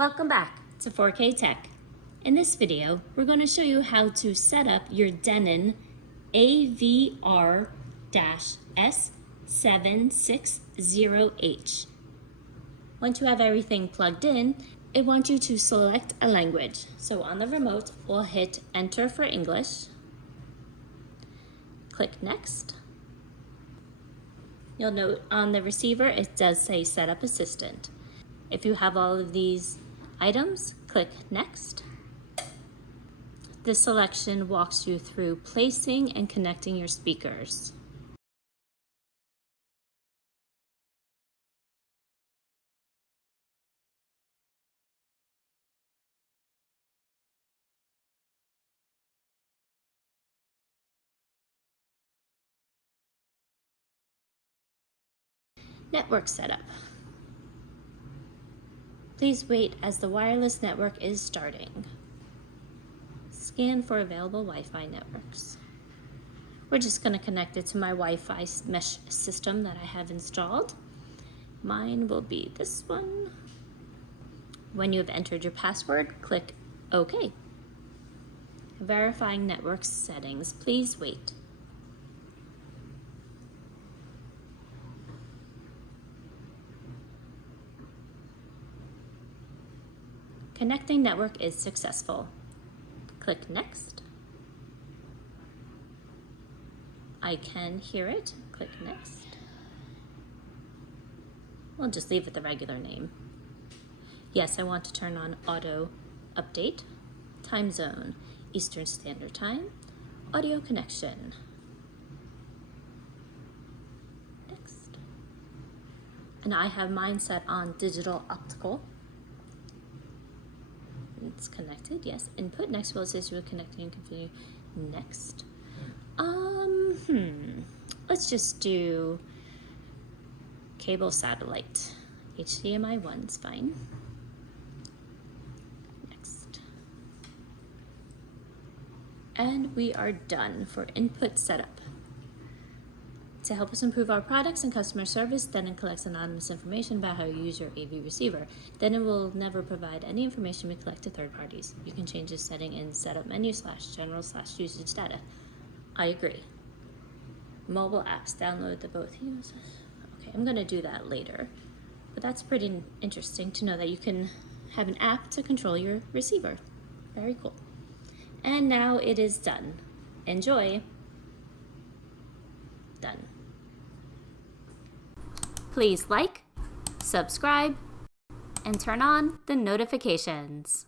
Welcome back to 4K Tech. In this video, we're going to show you how to set up your DENON AVR-S760H. Once you have everything plugged in, it wants you to select a language. So on the remote, we'll hit Enter for English. Click Next. You'll note on the receiver, it does say Setup Assistant. If you have all of these items, click Next. This selection walks you through placing and connecting your speakers. Network setup. Please wait as the wireless network is starting. Scan for available Wi-Fi networks. We're just going to connect it to my Wi-Fi mesh system that I have installed. Mine will be this one. When you have entered your password, click OK. Verifying network settings. Please wait. Connecting network is successful. Click Next. I can hear it. Click Next. We'll just leave it the regular name. Yes, I want to turn on auto update. Time zone, Eastern Standard Time. Audio connection. Next. And I have mine set on digital optical. It's connected, yes. Input. Next will assist you with connecting and configuring. Next. Let's just do cable satellite. HDMI 1's fine. Next. And we are done for input setup. To help us improve our products and customer service, DENON collects anonymous information about how you use your AV receiver. DENON will never provide any information we collect to third parties. You can change this setting in Setup menu /general/usage data. I agree. Mobile apps, download the both users. Okay, I'm gonna do that later. But that's pretty interesting to know that you can have an app to control your receiver. Very cool. And now it is done. Enjoy. Done. Please like, subscribe, and turn on the notifications.